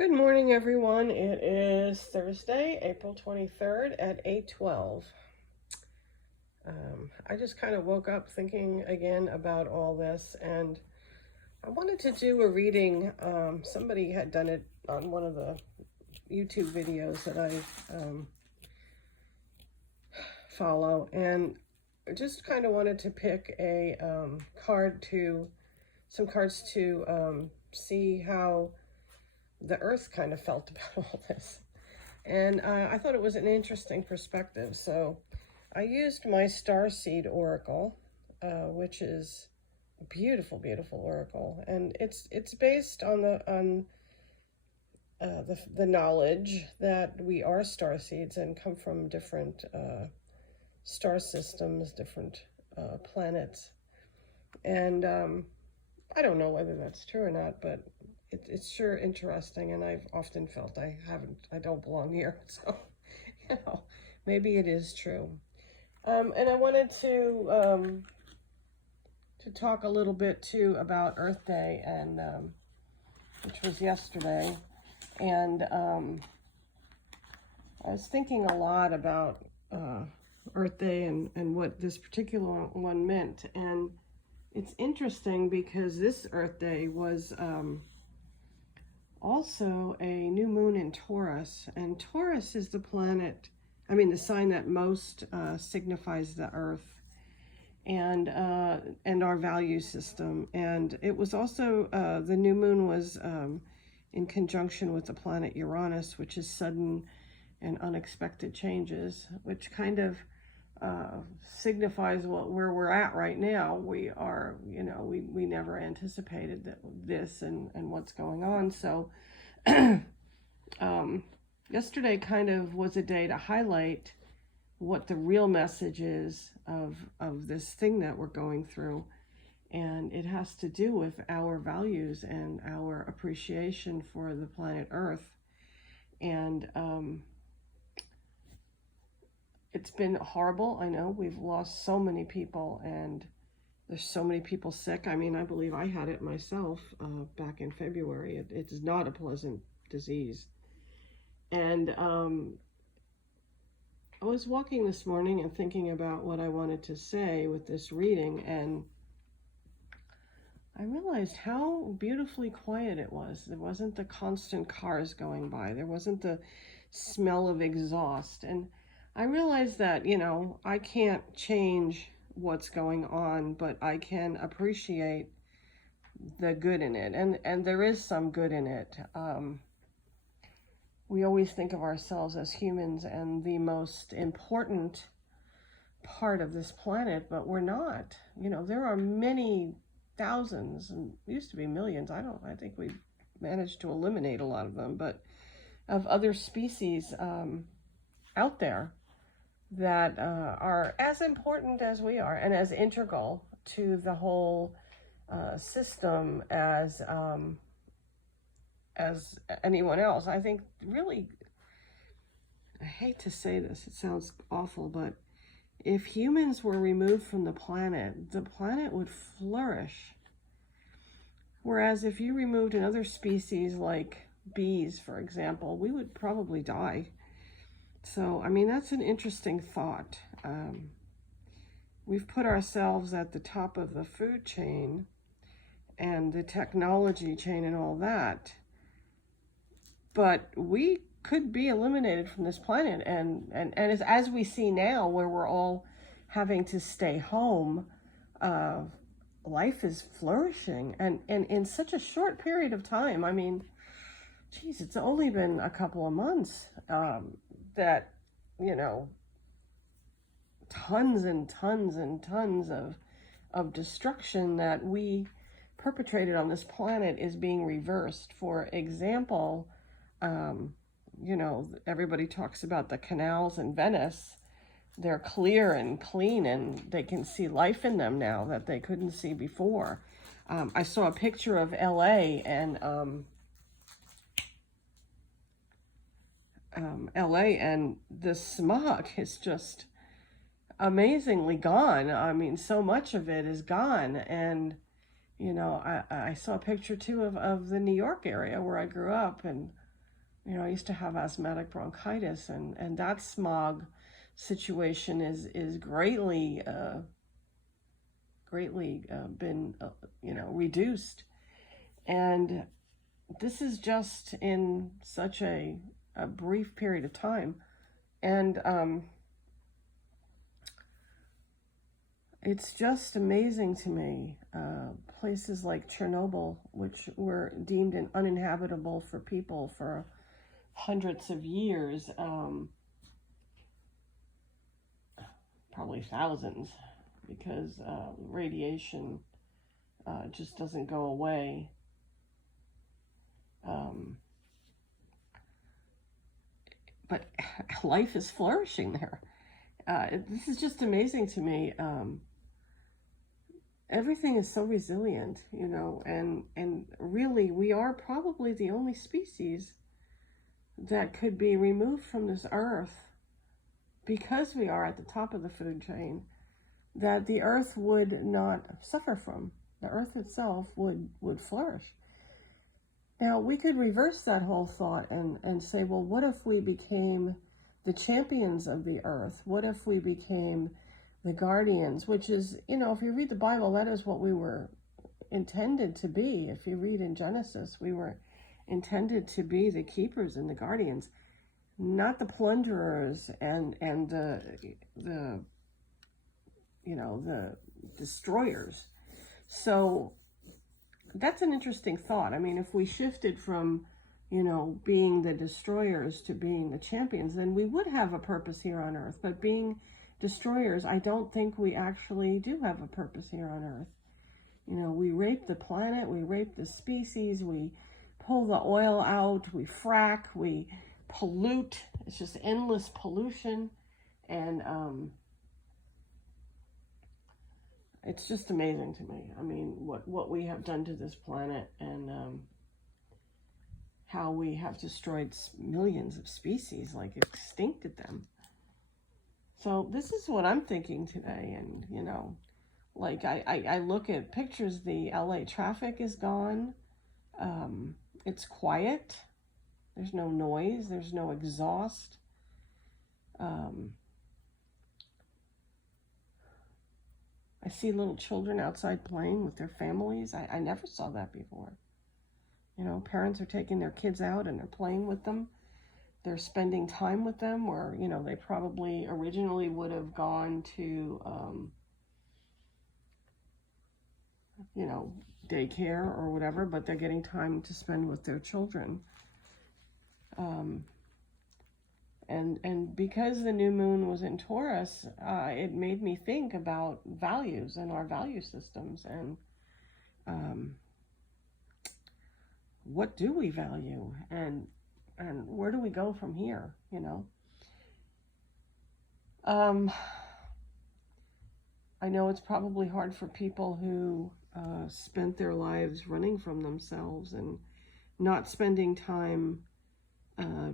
Good morning, everyone. It is Thursday, April 23rd at 8:12. I just kind of woke up thinking again about all this, and I wanted to do a reading. Somebody had done it on one of the YouTube videos that I follow, and I just kind of wanted to pick a some cards to see how the earth kind of felt about all this. And I thought it was an interesting perspective. So I used my Starseed Oracle, which is a beautiful, beautiful oracle, and it's based on the knowledge that we are star seeds and come from different star systems, different planets, and I don't know whether that's true or not, but it's sure interesting, and I've often felt I don't belong here, so, maybe it is true. And I wanted to talk a little bit, too, about Earth Day, and which was yesterday, and I was thinking a lot about Earth Day and what this particular one meant, and it's interesting because this Earth Day was also a new moon in Taurus, and Taurus is the sign that most signifies the Earth and our value system. And it was also the new moon was in conjunction with the planet Uranus, which is sudden and unexpected changes, which kind of signifies where we're at right now. We are, we never anticipated this and what's going on. So yesterday kind of was a day to highlight what the real message is of this thing that we're going through. And it has to do with our values and our appreciation for the planet Earth. And it's been horrible. I know we've lost so many people, and there's so many people sick. I mean, I believe I had it myself back in February. It's not a pleasant disease. And I was walking this morning and thinking about what I wanted to say with this reading, and I realized how beautifully quiet it was. There wasn't the constant cars going by. There wasn't the smell of exhaust. And I realized that, I can't change what's going on, but I can appreciate the good in it. And there is some good in it. We always think of ourselves as humans and the most important part of this planet, but we're not. There are many thousands, and used to be millions. I think we managed to eliminate a lot of them, but of other species out there that are as important as we are and as integral to the whole system as anyone else. I think really, I hate to say this, it sounds awful, but if humans were removed from the planet would flourish. Whereas if you removed another species like bees, for example, we would probably die. So, I mean, that's an interesting thought. We've put ourselves at the top of the food chain and the technology chain and all that. But we could be eliminated from this planet. And as we see now, where we're all having to stay home, life is flourishing. And in such a short period of time, I mean, geez, it's only been a couple of months that, tons and tons and tons of destruction that we perpetrated on this planet is being reversed. For example, everybody talks about the canals in Venice. They're clear and clean, and they can see life in them now that they couldn't see before. I saw a picture of LA, and the smog is just amazingly gone. I mean, so much of it is gone. And I saw a picture too of the New York area where I grew up, and I used to have asthmatic bronchitis, and that smog situation is greatly been reduced. And this is just in such a brief period of time. And it's just amazing to me. Places like Chernobyl, which were deemed uninhabitable for people for hundreds of years, probably thousands, because radiation just doesn't go away. But life is flourishing there. This is just amazing to me. Everything is so resilient, and really we are probably the only species that could be removed from this earth, because we are at the top of the food chain, that the earth would not suffer from. The earth itself would flourish. Now, we could reverse that whole thought and say, well, what if we became the champions of the earth? What if we became the guardians? Which is, if you read the Bible, that is what we were intended to be. If you read in Genesis, we were intended to be the keepers and the guardians, not the plunderers and the destroyers. So that's an interesting thought. I mean, if we shifted from, being the destroyers to being the champions, then we would have a purpose here on earth. But being destroyers, I don't think we actually do have a purpose here on earth. We rape the planet, we rape the species, we pull the oil out, we frack, we pollute. It's just endless pollution. And it's just amazing to me. I mean, what we have done to this planet, and how we have destroyed millions of species, like extincted them. So this is what I'm thinking today. And, like I look at pictures, the LA traffic is gone. It's quiet. There's no noise. There's no exhaust. I see little children outside playing with their families. I never saw that before. Parents are taking their kids out and they're playing with them. They're spending time with them, where, they probably originally would have gone to, daycare or whatever, but they're getting time to spend with their children. And because the new moon was in Taurus, it made me think about values and our value systems, and what do we value, and where do we go from here, I know it's probably hard for people who spent their lives running from themselves and not spending time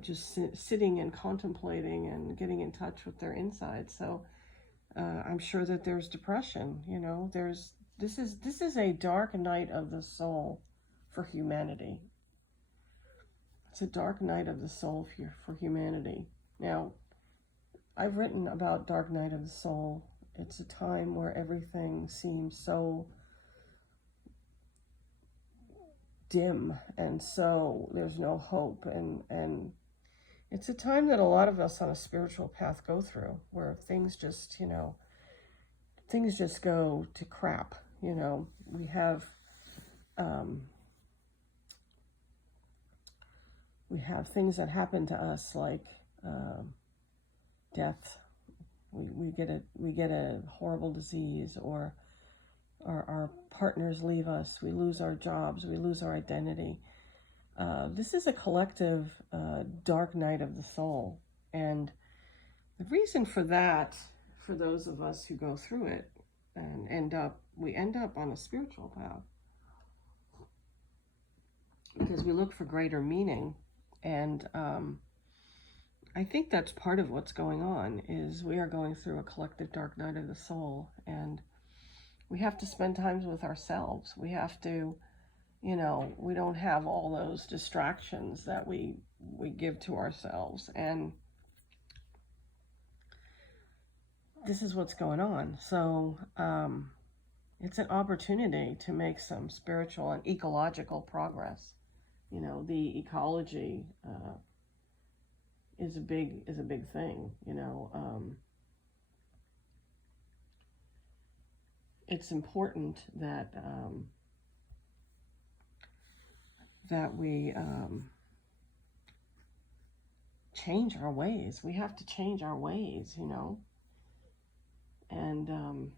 just sitting and contemplating and getting in touch with their insides. So I'm sure that there's depression. This is a dark night of the soul for humanity. It's a dark night of the soul for humanity. Now, I've written about dark night of the soul. It's a time where everything seems so dim, and so there's no hope, and it's a time that a lot of us on a spiritual path go through, where things just go to crap. We have things that happen to us, like death. We get a horrible disease, or our partners leave us, we lose our jobs, we lose our identity. This is a collective dark night of the soul. And the reason for that, for those of us who go through it and we end up on a spiritual path, because we look for greater meaning. And I think that's part of what's going on, is we are going through a collective dark night of the soul, and we have to spend time with ourselves. We have to, we don't have all those distractions that we we give to ourselves. And this is what's going on. So it's an opportunity to make some spiritual and ecological progress. You know, the ecology is a big thing. You know, it's important that that we change our ways. We have to change our ways, you know. And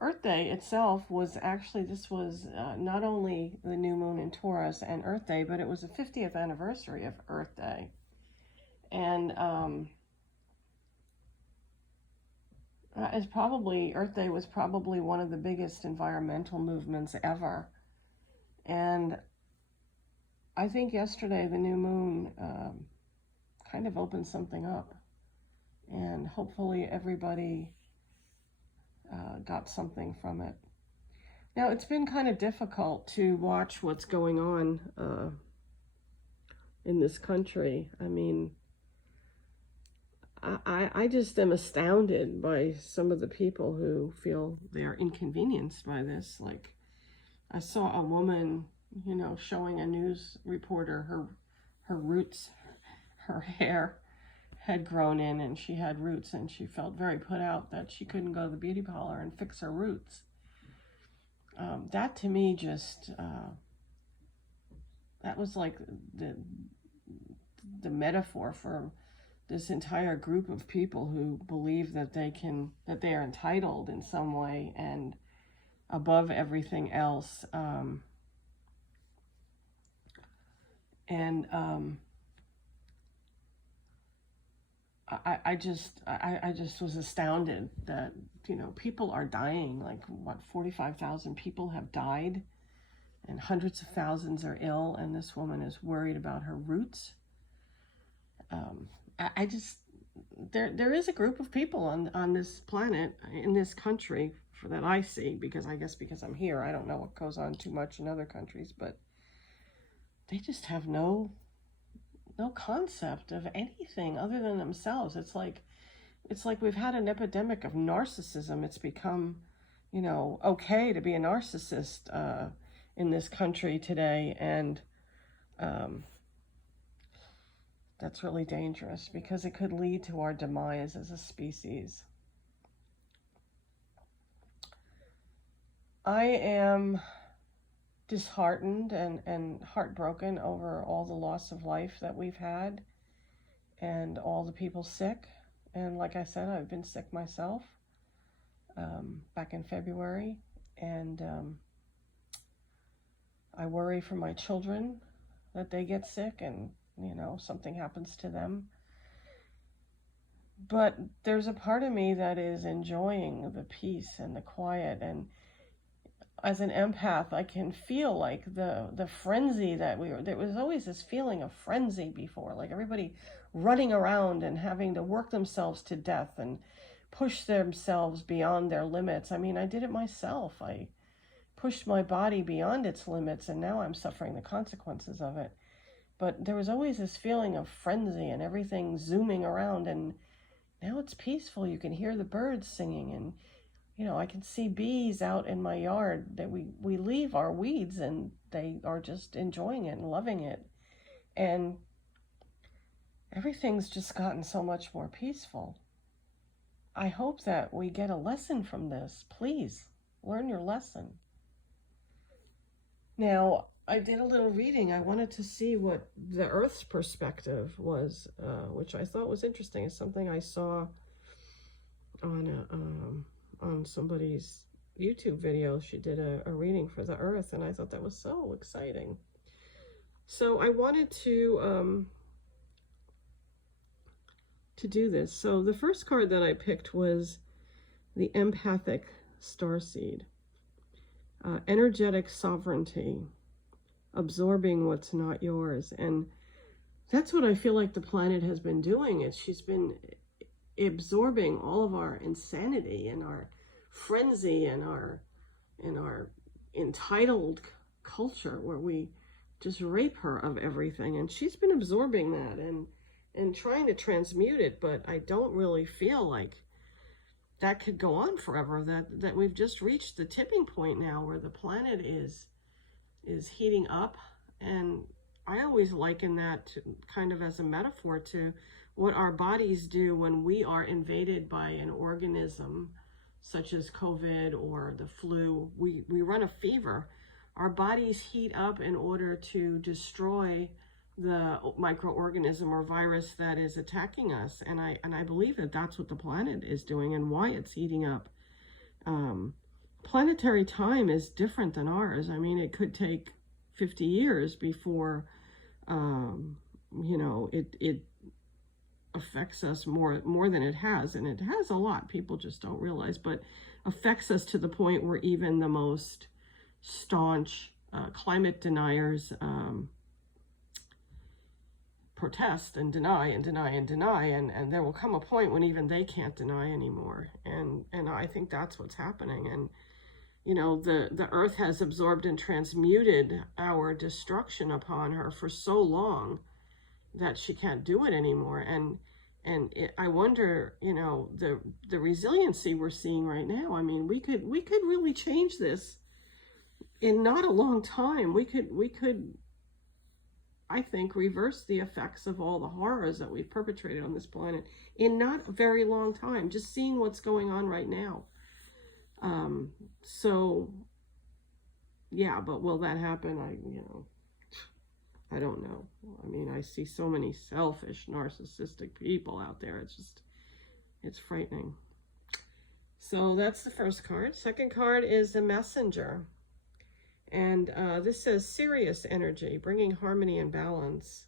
Earth Day itself was actually, this was not only the new moon in Taurus and Earth Day, but it was the 50th anniversary of Earth Day. And Earth Day was probably one of the biggest environmental movements ever. And I think yesterday the new moon kind of opened something up. And hopefully everybody got something from it. Now, it's been kind of difficult to watch what's going on in this country. I mean, I just am astounded by some of the people who feel they are inconvenienced by this. Like, I saw a woman, you know, showing a news reporter her roots, her hair had grown in and she had roots, and she felt very put out that she couldn't go to the beauty parlor and fix her roots. That to me just, that was like the metaphor for this entire group of people who believe that they are entitled in some way and above everything else. I just was astounded that, you know, people are dying. Like, what, 45,000 people have died and hundreds of thousands are ill, and this woman is worried about her roots. There is a group of people on this planet, in this country, that I see, because I'm here. I don't know what goes on too much in other countries, but they just have no concept of anything other than themselves. It's like we've had an epidemic of narcissism. It's become, you know, okay to be a narcissist in this country today, and that's really dangerous because it could lead to our demise as a species. I am disheartened and heartbroken over all the loss of life that we've had and all the people sick. And like I said, I've been sick myself back in February, and I worry for my children that they get sick and, you know, something happens to them. But there's a part of me that is enjoying the peace and the quiet, and as an empath, I can feel like the frenzy that there was always this feeling of frenzy before, like everybody running around and having to work themselves to death and push themselves beyond their limits. I mean, I did it myself. I pushed my body beyond its limits, and now I'm suffering the consequences of it. But there was always this feeling of frenzy and everything zooming around, and now it's peaceful. You can hear the birds singing, and you know, I can see bees out in my yard that we leave our weeds and they are just enjoying it and loving it. And everything's just gotten so much more peaceful. I hope that we get a lesson from this. Please, learn your lesson. Now, I did a little reading. I wanted to see what the Earth's perspective was, which I thought was interesting. It's something I saw on somebody's YouTube video. She did a reading for the Earth, and I thought that was so exciting. So I wanted to do this. So the first card that I picked was the Empathic Starseed. Energetic sovereignty, absorbing what's not yours. And that's what I feel like the planet has been doing. She's been absorbing all of our insanity and our frenzy and our entitled culture, where we just rape her of everything. And she's been absorbing that and trying to transmute it, but I don't really feel like that could go on forever, that we've just reached the tipping point now where the planet is heating up. And I always liken that to, kind of as a metaphor to what our bodies do when we are invaded by an organism such as COVID or the flu. We run a fever. Our bodies heat up in order to destroy the microorganism or virus that is attacking us. And I believe that that's what the planet is doing and why it's heating up. Planetary time is different than ours. I mean, it could take 50 years before, it affects us more than it has. And it has a lot. People just don't realize, but affects us to the point where even the most staunch climate deniers protest and deny and deny and deny, and there will come a point when even they can't deny anymore. And I think that's what's happening. And the earth has absorbed and transmuted our destruction upon her for so long that she can't do it anymore. And I wonder, the resiliency we're seeing right now. I mean, we could really change this in not a long time. We could, I think, reverse the effects of all the horrors that we've perpetrated on this planet in not a very long time. Just seeing what's going on right now. So yeah, but will that happen? I don't know. I mean, I see so many selfish, narcissistic people out there. It's frightening. So that's the first card. Second card is the Messenger. And this says Sirius energy, bringing harmony and balance.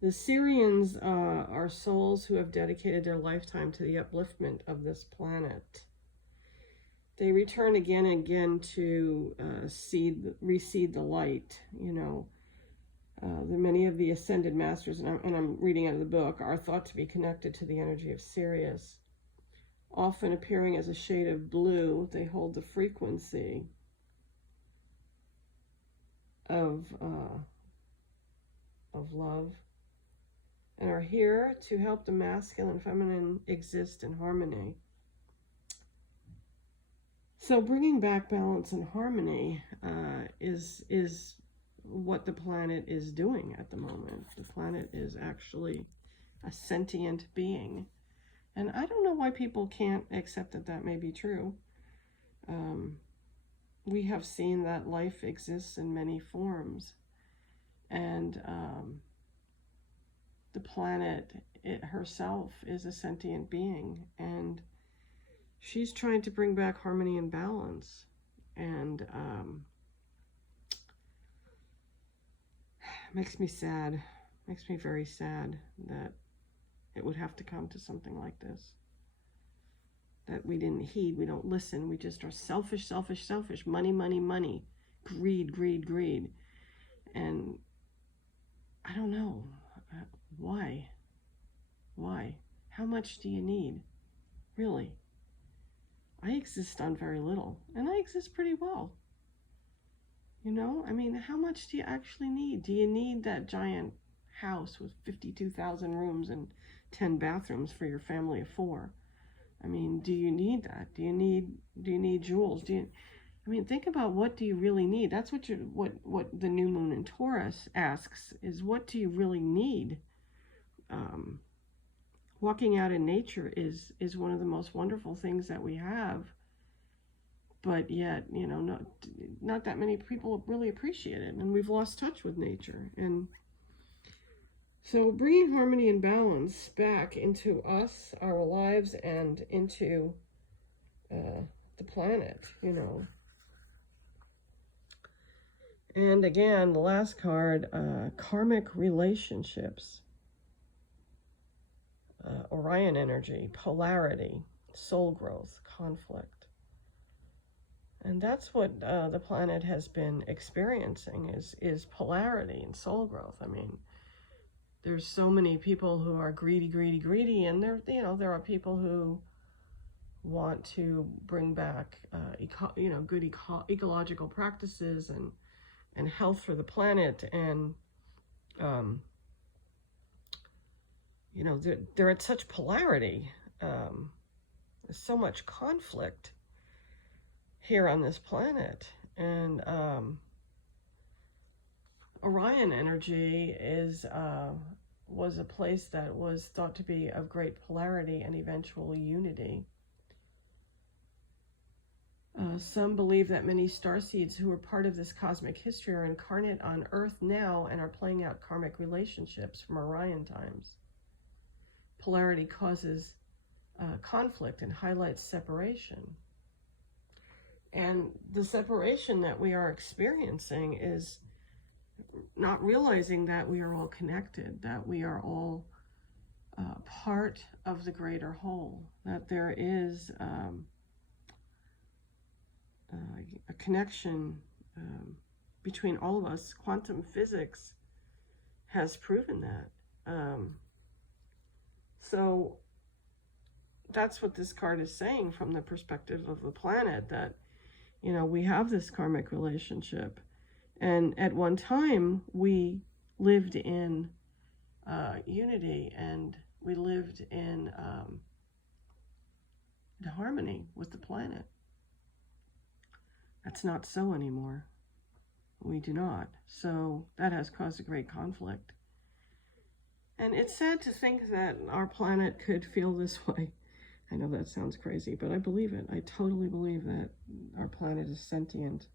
The Sirians are souls who have dedicated their lifetime to the upliftment of this planet. They return again and again to reseed the light. Many of the ascended masters, and I'm reading out of the book, are thought to be connected to the energy of Sirius. Often appearing as a shade of blue, they hold the frequency of love, and are here to help the masculine and feminine exist in harmony. So bringing back balance and harmony is what the planet is doing at the moment. The planet is actually a sentient being. And I don't know why people can't accept that may be true. We have seen that life exists in many forms. And the planet herself is a sentient being. And she's trying to bring back harmony and balance. And makes me sad. Makes me very sad that it would have to come to something like this. That we didn't heed, we don't listen, we just are selfish, selfish, selfish. Money, money, money. Greed, greed, greed. And I don't know. Why? Why? How much do you need? Really? I exist on very little, and I exist pretty well. I mean, how much do you actually need? Do you need that giant house with 52,000 rooms and 10 bathrooms for your family of 4? I mean, do you need that? Do you need jewels? Think about, what do you really need? That's what the new moon in Taurus asks, is what do you really need? Walking out in nature is one of the most wonderful things that we have. But yet, not that many people really appreciate it, and we've lost touch with nature. And so bringing harmony and balance back into us, our lives, and into the planet, And again, the last card, karmic relationships. Orion energy, polarity, soul growth, conflict. And that's what the planet has been experiencing is polarity and soul growth. I mean, there's so many people who are greedy, greedy, greedy, and there are people who want to bring back good ecological practices and health for the planet. And, you know, they're at such polarity. There's so much conflict here on this planet. And Orion energy was a place that was thought to be of great polarity and eventual unity. Some believe that many starseeds who are part of this cosmic history are incarnate on Earth now and are playing out karmic relationships from Orion times. Polarity causes conflict and highlights separation. And the separation that we are experiencing is not realizing that we are all connected, that we are all part of the greater whole, that there is a connection between all of us. Quantum physics has proven that. So that's what this card is saying from the perspective of the planet, that, you know, we have this karmic relationship. And at one time, we lived in unity, and we lived in harmony with the planet. That's not so anymore. We do not. So that has caused a great conflict. And it's sad to think that our planet could feel this way. I know that sounds crazy, but I believe it. I totally believe that our planet is sentient.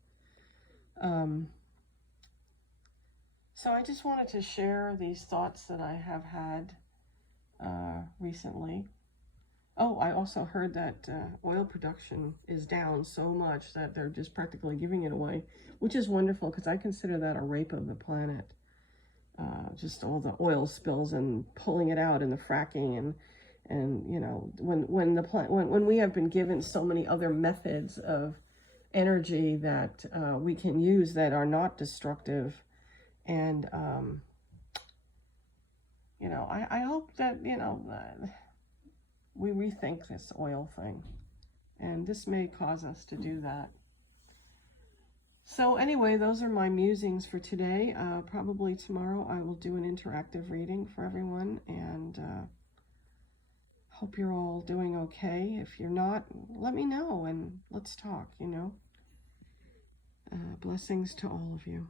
So I just wanted to share these thoughts that I have had recently. Oh, I also heard that oil production is down so much that they're just practically giving it away, which is wonderful, because I consider that a rape of the planet. Just all the oil spills and pulling it out and the fracking, and you know, when we have been given so many other methods of energy that we can use that are not destructive. And you know, I hope that, you know, we rethink this oil thing, and this may cause us to do that. So anyway, those are my musings for today. Probably tomorrow I will do an interactive reading for everyone, and hope you're all doing okay. If you're not, let me know and let's talk, you know. Blessings to all of you.